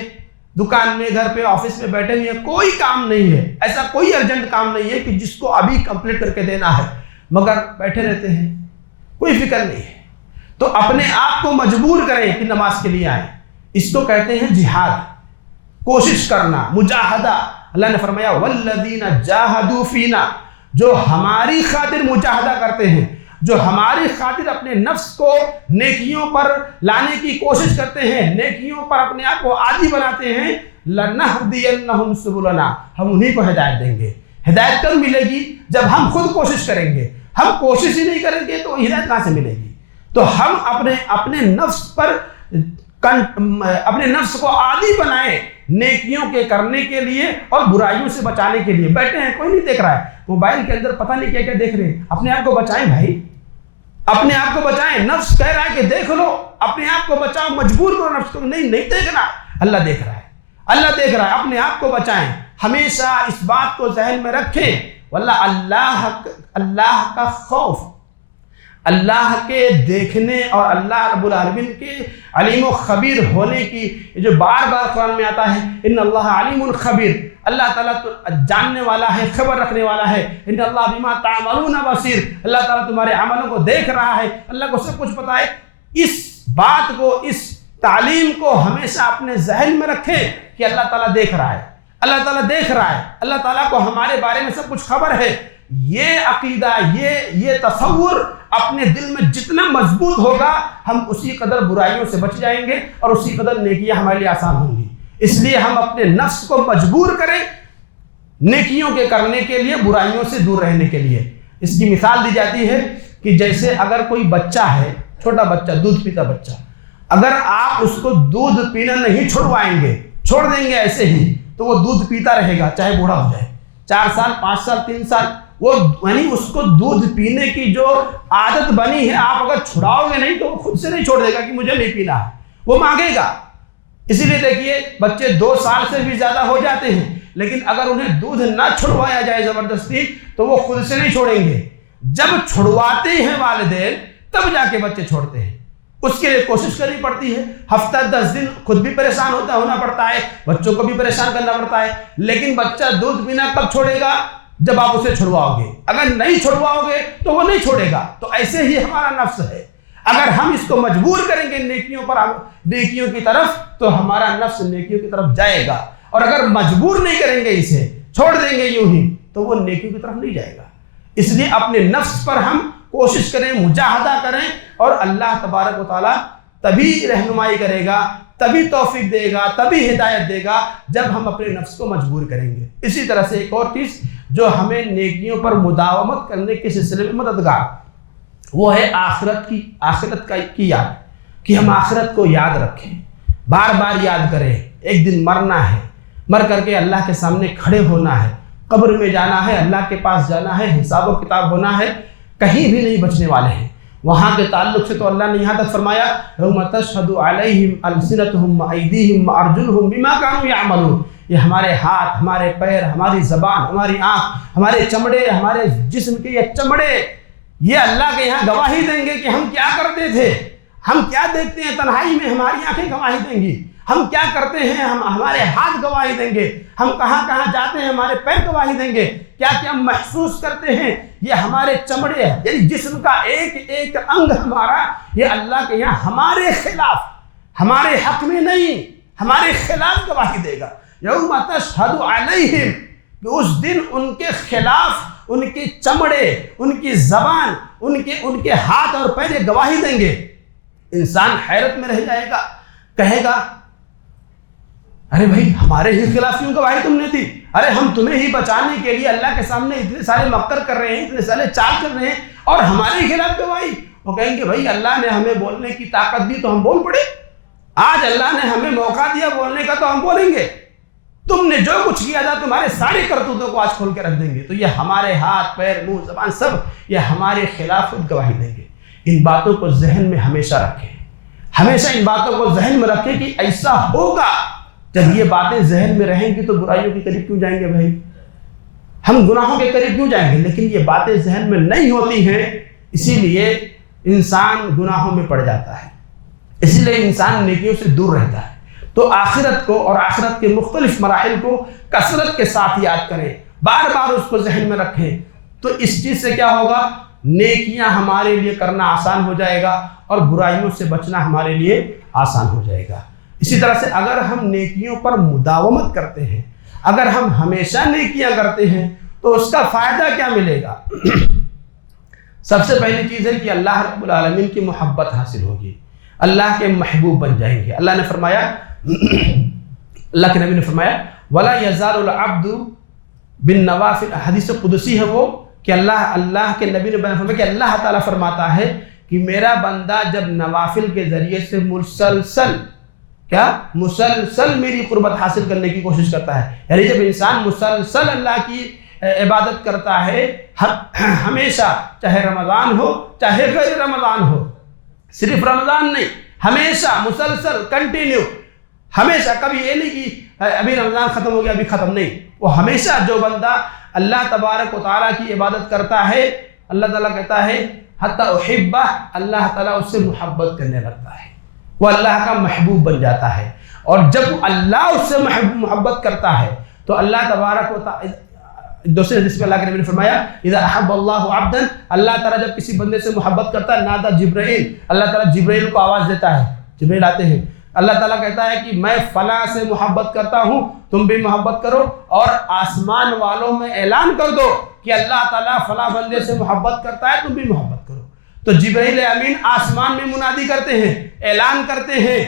دکان میں، گھر پہ، آفس میں بیٹھے ہوئے ہیں، کوئی کام نہیں ہے، ایسا کوئی ارجنٹ کام نہیں ہے کہ جس کو ابھی کمپلیٹ کر کے دینا ہے، مگر بیٹھے رہتے ہیں، کوئی فکر نہیں ہے۔ تو اپنے آپ کو مجبور کریں کہ نماز کے لیے آئیں۔ اس کو کہتے ہیں جہاد، کوشش کرنا، مجاہدہ۔ اللہ نے فرمایا والذین جاہدوا فینا، جو ہماری خاطر مجاہدہ کرتے ہیں، جو ہماری خاطر اپنے نفس کو نیکیوں پر لانے کی کوشش کرتے ہیں، نیکیوں پر اپنے آپ کو عادی بناتے ہیں، لنہدینہم سبلنا، ہم انہی کو ہدایت دیں گے۔ ہدایت کب ملے گی؟ جب ہم خود کوشش کریں گے۔ ہم کوشش ہی نہیں کریں گے تو ہدایت کہاں سے ملے گی؟ تو ہم اپنے نفس پر اپنے نفس کو عادی بنائیں نیکیوں کے کرنے کے لیے اور برائیوں سے بچانے کے لیے۔ بیٹھے ہیں، کوئی نہیں دیکھ رہا ہے، موبائل کے اندر پتہ نہیں کیا کیا دیکھ رہے ہیں، اپنے آپ کو بچائیں بھائی، اپنے آپ کو بچائیں۔ نفس کہہ رہا ہے کہ دیکھ لو، اپنے آپ کو بچاؤ، مجبور کرو نفس کو، نہیں دیکھنا، اللہ دیکھ رہا ہے، اللہ دیکھ رہا ہے، اپنے آپ کو بچائیں۔ ہمیشہ اس بات کو ذہن میں رکھیں، واللہ اللہ کا خوف، اللہ کے دیکھنے اور اللہ رب العالمین کے علیم و خبیر ہونے کی، جو بار بار قرآن میں آتا ہے، ان اللہ علیم خبیر، اللہ تعالیٰ تو جاننے والا ہے، خبر رکھنے والا ہے، ان اللہ بما تعملون بصیر، اللہ تعالیٰ تمہارے عملوں کو دیکھ رہا ہے، اللہ کو سب کچھ پتہ ہے۔ اس بات کو، اس تعلیم کو ہمیشہ اپنے ذہن میں رکھیں کہ اللہ تعالیٰ دیکھ رہا ہے، اللہ تعالیٰ دیکھ رہا ہے، اللہ تعالیٰ کو ہمارے بارے میں سب کچھ خبر ہے۔ یہ عقیدہ، یہ تصور اپنے دل میں جتنا مضبوط ہوگا، ہم اسی قدر برائیوں سے بچ جائیں گے اور اسی قدر نیکیاں ہمارے لیے آسان ہوں گی۔ اس لیے ہم اپنے نفس کو مجبور کریں نیکیوں کے کرنے کے لیے، برائیوں سے دور رہنے کے لیے۔ اس کی مثال دی جاتی ہے کہ جیسے اگر کوئی بچہ ہے، چھوٹا بچہ، دودھ پیتا بچہ، اگر آپ اس کو دودھ پینا نہیں چھڑوائیں گے، چھوڑ دیں گے ایسے ہی، تو وہ دودھ پیتا رہے گا چاہے بوڑھا ہو جائے، 4 سال، 5 سال، 3 سال، وہ یعنی اس کو دودھ پینے کی جو عادت بنی ہے، آپ اگر چھڑاؤ گے نہیں تو وہ خود سے نہیں چھوڑ دے گا کہ مجھے نہیں پینا ہے، وہ مانگے گا۔ اسی لیے دیکھیے بچے 2 سال سے بھی زیادہ ہو جاتے ہیں، لیکن اگر انہیں دودھ نہ چھڑوایا جائے زبردستی تو وہ خود سے نہیں چھوڑیں گے۔ جب چھڑواتے ہیں والدین تب جا کے بچے چھوڑتے ہیں، اس کے لیے کوشش کرنی پڑتی ہے، ہفتہ 10 دن خود بھی پریشان ہونا پڑتا ہے، بچوں کو بھی پریشان کرنا پڑتا ہے، لیکن بچہ دودھ پینا کب چھوڑے گا؟ جب آپ اسے چھڑواؤ گے۔ اگر نہیں چھڑواؤ گے تو وہ نہیں چھوڑے گا۔ تو ایسے ہی ہمارا نفس ہے، اگر ہم اس کو مجبور کریں گے نیکیوں کی طرف تو ہمارا نفس نیکیوں کی طرف جائے گا، اور اگر مجبور نہیں کریں گے، اسے چھوڑ دیں گے یوں ہی، تو وہ نیکیوں کی طرف نہیں جائے گا۔ اس لیے اپنے نفس پر ہم کوشش کریں، مجاہدہ کریں، اور اللہ تبارک و تعالیٰ تبھی رہنمائی کرے گا، تبھی توفیق دے گا، تبھی ہدایت دے گا جب ہم اپنے نفس کو مجبور کریں گے۔ اسی طرح سے ایک اور چیز جو ہمیں نیکیوں پر مداومت کرنے کے سلسلے میں مددگار، وہ ہے آخرت کی یاد۔ کہ ہم آخرت کو یاد رکھیں، بار بار یاد کریں۔ ایک دن مرنا ہے، مر کر کے اللہ کے سامنے کھڑے ہونا ہے، قبر میں جانا ہے، اللہ کے پاس جانا ہے، حساب و کتاب ہونا ہے، کہیں بھی نہیں بچنے والے ہیں۔ وہاں کے تعلق سے تو اللہ نے یہاں تک فرمایا یوم تشہد علیہم السنتہم وایدیہم وارجلہم بما کانوا یعملون، یہ ہمارے ہاتھ، ہمارے پیر، ہماری زبان، ہماری آنکھ، ہمارے چمڑے، ہمارے جسم کے یہ چمڑے، یہ اللہ کے یہاں گواہی دیں گے کہ ہم کیا کرتے تھے، ہم کیا دیکھتے ہیں تنہائی میں، ہماری آنکھیں گواہی دیں گی، ہم کیا کرتے ہیں، ہمارے ہاتھ گواہی دیں گے، ہم کہاں کہاں جاتے ہیں، ہمارے پیر گواہی دیں گے، کیا کیا محسوس کرتے ہیں، یہ ہمارے چمڑے، یعنی جسم کا ایک ایک انگ ہمارا، یہ اللہ کے یہاں ہمارے خلاف، ہمارے حق میں نہیں، ہمارے خلاف گواہی دے گا۔ یوم تشہد علیہم، کہ اس دن ان کے خلاف ان کے چمڑے، ان کی زبان، ان کے ہاتھ اور پیر گواہی دیں گے۔ انسان حیرت میں رہ جائے گا، کہے گا ارے بھائی ہمارے ہی خلاف کیوں گواہی تم نے دی؟ ارے ہم تمہیں ہی بچانے کے لیے اللہ کے سامنے اتنے سارے مکر کر رہے ہیں، اتنے سارے چال کر رہے ہیں، اور ہمارے خلاف گواہی۔ وہ کہیں گے بھائی اللہ نے ہمیں بولنے کی طاقت دی تو ہم بول پڑے، آج اللہ نے ہمیں موقع دیا بولنے کا تو ہم بولیں گے، تم نے جو کچھ کیا تھا تمہارے سارے کرتوتوں کو آج کھول کے رکھ دیں گے۔ تو یہ ہمارے ہاتھ، پیر، منہ، زبان سب یہ ہمارے خلاف خود گواہی دیں گے۔ ان باتوں کو ذہن میں ہمیشہ رکھیں، ہمیشہ ان باتوں کو ذہن میں رکھیں کہ ایسا ہوگا۔ جب یہ باتیں ذہن میں رہیں گی تو برائیوں کے قریب کیوں جائیں گے بھائی، ہم گناہوں کے قریب کیوں جائیں گے؟ لیکن یہ باتیں ذہن میں نہیں ہوتی ہیں، اسی لیے انسان گناہوں میں پڑ جاتا ہے، اسی لیے انسان نیکیوں سے دور رہتا ہے۔ تو آخرت کو اور آخرت کے مختلف مراحل کو کثرت کے ساتھ یاد کریں، بار بار اس کو ذہن میں رکھیں، تو اس چیز سے کیا ہوگا، نیکیاں ہمارے لیے کرنا آسان ہو جائے گا اور برائیوں سے بچنا ہمارے لیے آسان ہو جائے گا۔ اسی طرح سے اگر ہم نیکیوں پر مداومت کرتے ہیں، اگر ہم ہمیشہ نیکیاں کرتے ہیں تو اس کا فائدہ کیا ملے گا؟ سب سے پہلی چیز ہے کہ اللہ رب العالمین کی محبت حاصل ہوگی، اللہ کے محبوب بن جائیں گے۔ اللہ نے فرمایا، اللہ کے نبی نے فرمایا وَلَا يَزَالُ الْعَبْدُ بِالنَّوَافِلِ، حدیث قدسی ہے وہ کہ اللہ کے نبی نے بیان فرمایا کہ اللہ تعالیٰ فرماتا ہے کہ میرا بندہ جب نوافل کے ذریعے سے مسلسل میری قربت حاصل کرنے کی کوشش کرتا ہے، یعنی جب انسان مسلسل اللہ کی عبادت کرتا ہے ہمیشہ، چاہے رمضان ہو چاہے غیر رمضان ہو، صرف رمضان نہیں، ہمیشہ مسلسل کنٹینیو، ہمیشہ، کبھی یہ نہیں کہ ابھی رمضان ختم ہو گیا ابھی ختم نہیں، وہ ہمیشہ جو بندہ اللہ تبارک و تعالیٰ کی عبادت کرتا ہے، اللہ تعالیٰ کہتا ہے حتی احبہ، اللہ تعالیٰ اس سے محبت کرنے لگتا ہے، وہ اللہ کا محبوب بن جاتا ہے۔ اور جب اللہ اس سے محبت کرتا ہے تو اللہ تبارک و تعالیٰ، دوسرے حدیث میں اللہ کے نبی نے فرمایا اذا احب اللہ عبدا، اللہ تعالیٰ جب کسی بندے سے محبت کرتا ہے نادا جبرائیل، اللہ تعالیٰ جبرائیل کو آواز دیتا ہے، جبرائیل آتے ہیں، اللہ تعالیٰ کہتا ہے کہ میں فلاں سے محبت کرتا ہوں، تم بھی محبت کرو، اور آسمان والوں میں اعلان کر دو کہ اللہ تعالیٰ فلاں بندے سے محبت کرتا ہے، تم بھی محبت کرو۔ تو جبرائیل امین آسمان میں منادی کرتے ہیں، اعلان کرتے ہیں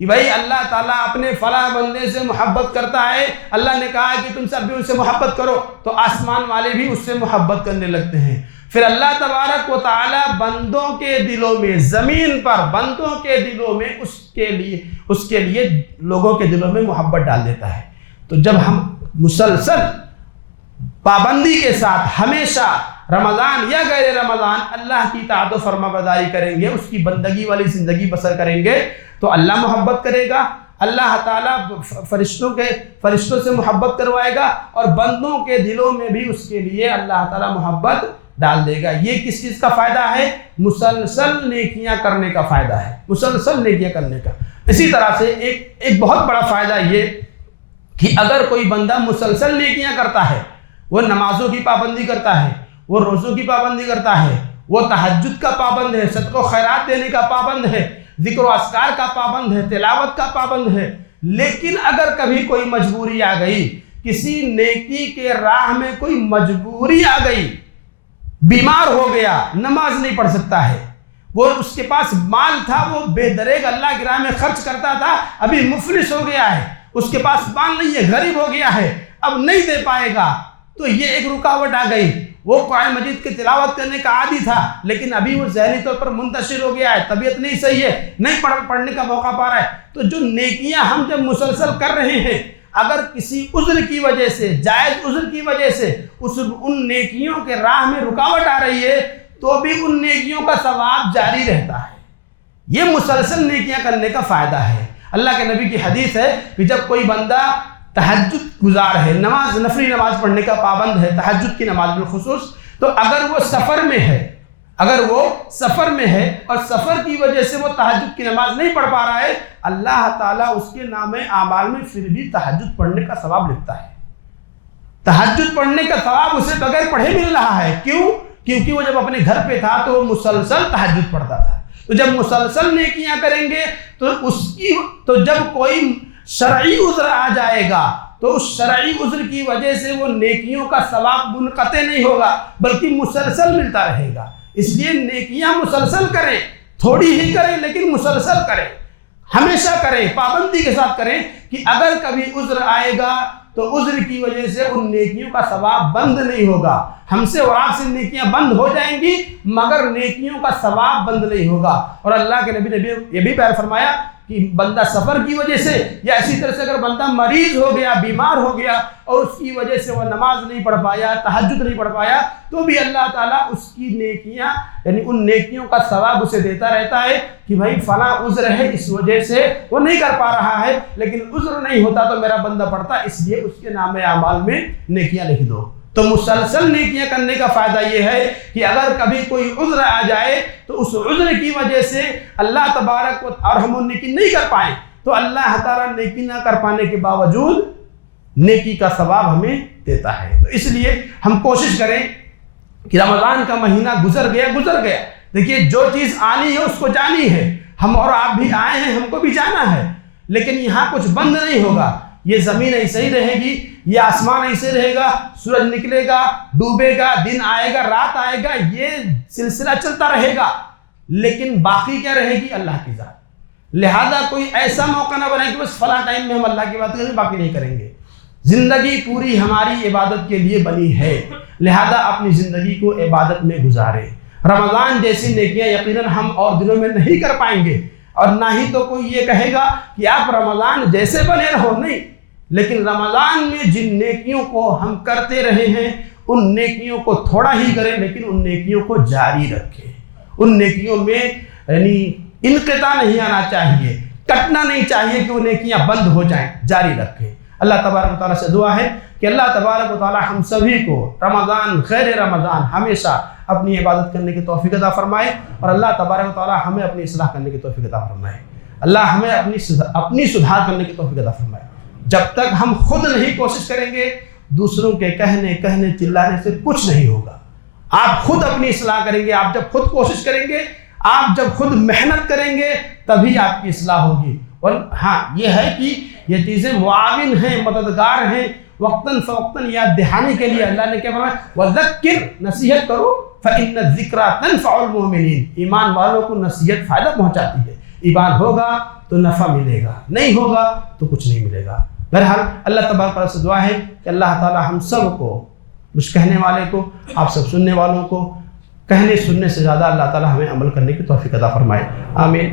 کہ بھائی اللہ تعالیٰ اپنے فلاں بندے سے محبت کرتا ہے، اللہ نے کہا ہے کہ تم سب بھی اس سے محبت کرو، تو آسمان والے بھی اس سے محبت کرنے لگتے ہیں۔ پھر اللہ تبارک و تعالیٰ بندوں کے دلوں میں، زمین پر بندوں کے دلوں میں اس کے لیے لوگوں کے دلوں میں محبت ڈال دیتا ہے۔ تو جب ہم مسلسل پابندی کے ساتھ ہمیشہ رمضان یا غیر رمضان اللہ کی اطاعت و فرما برداری کریں گے، اس کی بندگی والی زندگی بسر کریں گے، تو اللہ محبت کرے گا، اللہ تعالیٰ فرشتوں سے محبت کروائے گا، اور بندوں کے دلوں میں بھی اس کے لیے اللہ تعالیٰ محبت ڈال دے گا۔ یہ کس چیز کا فائدہ ہے؟ مسلسل نیکیاں کرنے کا فائدہ ہے، مسلسل نیکیاں کرنے کا۔ اسی طرح سے ایک بہت بڑا فائدہ یہ کہ اگر کوئی بندہ مسلسل نیکیاں کرتا ہے، وہ نمازوں کی پابندی کرتا ہے، وہ روزوں کی پابندی کرتا ہے، وہ تہجد کا پابند ہے، صدقہ و خیرات دینے کا پابند ہے، ذکر و اذکار کا پابند ہے، تلاوت کا پابند ہے، لیکن اگر کبھی کوئی مجبوری آ گئی، کسی نیکی کے راہ میں کوئی مجبوری آ گئی، بیمار ہو گیا، نماز نہیں پڑھ سکتا ہے، وہ اس کے پاس مال تھا، وہ بے دریغ اللہ کی راہ میں خرچ کرتا تھا، ابھی مفلس ہو گیا ہے، اس کے پاس مال نہیں ہے، غریب ہو گیا ہے، اب نہیں دے پائے گا، تو یہ ایک رکاوٹ آ گئی، وہ قرآن مجید کی تلاوت کرنے کا عادی تھا، لیکن ابھی وہ ذہنی طور پر منتشر ہو گیا ہے، طبیعت نہیں صحیح ہے، نہیں پڑھنے کا موقع پا رہا ہے، تو جو نیکیاں ہم جب مسلسل کر رہے ہیں، اگر کسی عذر کی وجہ سے، جائز عذر کی وجہ سے ان نیکیوں کے راہ میں رکاوٹ آ رہی ہے، تو بھی ان نیکیوں کا ثواب جاری رہتا ہے۔ یہ مسلسل نیکیاں کرنے کا فائدہ ہے۔ اللہ کے نبی کی حدیث ہے کہ جب کوئی بندہ تہجد گزار ہے، نماز، نفلی نماز پڑھنے کا پابند ہے، تہجد کی نماز بالخصوص، تو اگر وہ سفر میں ہے اور سفر کی وجہ سے وہ تہجد کی نماز نہیں پڑھ پا رہا ہے، اللہ تعالیٰ اس کے نام اعمال میں پھر بھی تہجد پڑھنے کا ثواب لکھتا ہے۔ تہجد پڑھنے کا ثواب اسے بغیر پڑھے مل رہا ہے۔ کیوں؟ کیونکہ وہ جب اپنے گھر پہ تھا تو وہ مسلسل تہجد پڑھتا تھا۔ تو جب مسلسل نیکیاں کریں گے تو جب کوئی شرعی عذر آ جائے گا تو اس شرعی عذر کی وجہ سے وہ نیکیوں کا ثواب منقطع نہیں ہوگا بلکہ مسلسل ملتا رہے گا۔ اس لیے نیکیاں مسلسل کریں، تھوڑی ہی کریں لیکن مسلسل کریں، ہمیشہ کریں، پابندی کے ساتھ کریں کہ اگر کبھی عذر آئے گا تو عذر کی وجہ سے ان نیکیوں کا ثواب بند نہیں ہوگا۔ ہم سے اور آپ سے نیکیاں بند ہو جائیں گی مگر نیکیوں کا ثواب بند نہیں ہوگا۔ اور اللہ کے نبی نے یہ بھی بیان فرمایا کہ بندہ سفر کی وجہ سے یا اسی طرح سے اگر بندہ مریض ہو گیا، بیمار ہو گیا اور اس کی وجہ سے وہ نماز نہیں پڑھ پایا، تہجد نہیں پڑھ پایا، تو بھی اللہ تعالیٰ اس کی نیکیاں یعنی ان نیکیوں کا ثواب اسے دیتا رہتا ہے کہ بھائی فلاں عذر ہے، اس وجہ سے وہ نہیں کر پا رہا ہے، لیکن عذر نہیں ہوتا تو میرا بندہ پڑھتا، اس لیے اس کے نام اعمال میں نیکیاں لکھ دو۔ تو مسلسل نیکیاں کرنے کا فائدہ یہ ہے کہ اگر کبھی کوئی عذر آ جائے تو اس عذر کی وجہ سے اللہ تبارک اور ہم نیکی نہیں کر پائیں تو اللہ تعالیٰ نیکی نہ کر پانے کے باوجود نیکی کا ثواب ہمیں دیتا ہے۔ تو اس لیے ہم کوشش کریں کہ رمضان کا مہینہ گزر گیا۔ دیکھیے جو چیز آنی ہے اس کو جانی ہے، ہم اور آپ بھی آئے ہیں، ہم کو بھی جانا ہے، لیکن یہاں کچھ بند نہیں ہوگا۔ یہ زمین ایسے ہی رہے گی، یہ آسمان ایسے رہے گا، سورج نکلے گا، ڈوبے گا، دن آئے گا، رات آئے گا، یہ سلسلہ چلتا رہے گا، لیکن باقی کیا رہے گی؟ اللہ کی ذات۔ لہذا کوئی ایسا موقع نہ بنائے کہ بس فلاں ٹائم میں ہم اللہ کی بات کریں گے، باقی نہیں کریں گے۔ زندگی پوری ہماری عبادت کے لیے بنی ہے، لہذا اپنی زندگی کو عبادت میں گزاریں۔ رمضان جیسی نیکیاں یقیناً ہم اور دنوں میں نہیں کر پائیں گے، اور نہ ہی تو کوئی یہ کہے گا کہ آپ رمضان جیسے بنے رہو، نہیں، لیکن رمضان میں جن نیکیوں کو ہم کرتے رہے ہیں ان نیکیوں کو تھوڑا ہی کریں لیکن ان نیکیوں کو جاری رکھیں۔ ان نیکیوں میں یعنی انقطاع نہیں آنا چاہیے، کٹنا نہیں چاہیے کہ وہ نیکیاں بند ہو جائیں، جاری رکھیں۔ اللہ تبارک و تعالیٰ سے دعا ہے کہ اللہ تبارک و تعالیٰ ہم سبھی کو رمضان غیر رمضان ہمیشہ اپنی عبادت کرنے کی توفیق عطا فرمائے، اور اللہ تبارک و تعالیٰ ہمیں اپنی اصلاح کرنے کی توفیق عطا فرمائے۔ اللہ ہمیں اپنی سدھار کرنے کی توفیق عطا فرمائے۔ جب تک ہم خود نہیں کوشش کریں گے دوسروں کے کہنے چلانے سے کچھ نہیں ہوگا۔ آپ خود اپنی اصلاح کریں گے، آپ جب خود کوشش کریں گے، آپ جب خود محنت کریں گے تبھی آپ کی اصلاح ہوگی۔ اور ہاں یہ ہے کہ یہ چیزیں معاون ہیں، مددگار ہیں، وقتاً فوقتاً یاد دہانی کے لیے اللہ نے کیا فرمایا؟ وَذَكِّرْ، نصیحت کرو، فَإِنَّ الذِّكْرَىٰ تَنفَعُ الْمُؤْمِنِينَ، ایمان والوں کو نصیحت فائدہ پہنچاتی ہے۔ ایمان ہوگا تو نفع ملے گا، نہیں ہوگا تو کچھ نہیں ملے گا۔ بہرحال اللہ تبارک و تعالیٰ سے دعا ہے کہ اللہ تعالیٰ ہم سب کو، مجھ کہنے والے کو، آپ سب سننے والوں کو، کہنے سننے سے زیادہ اللہ تعالیٰ ہمیں عمل کرنے کی توفیق عطا فرمائے۔ آمین۔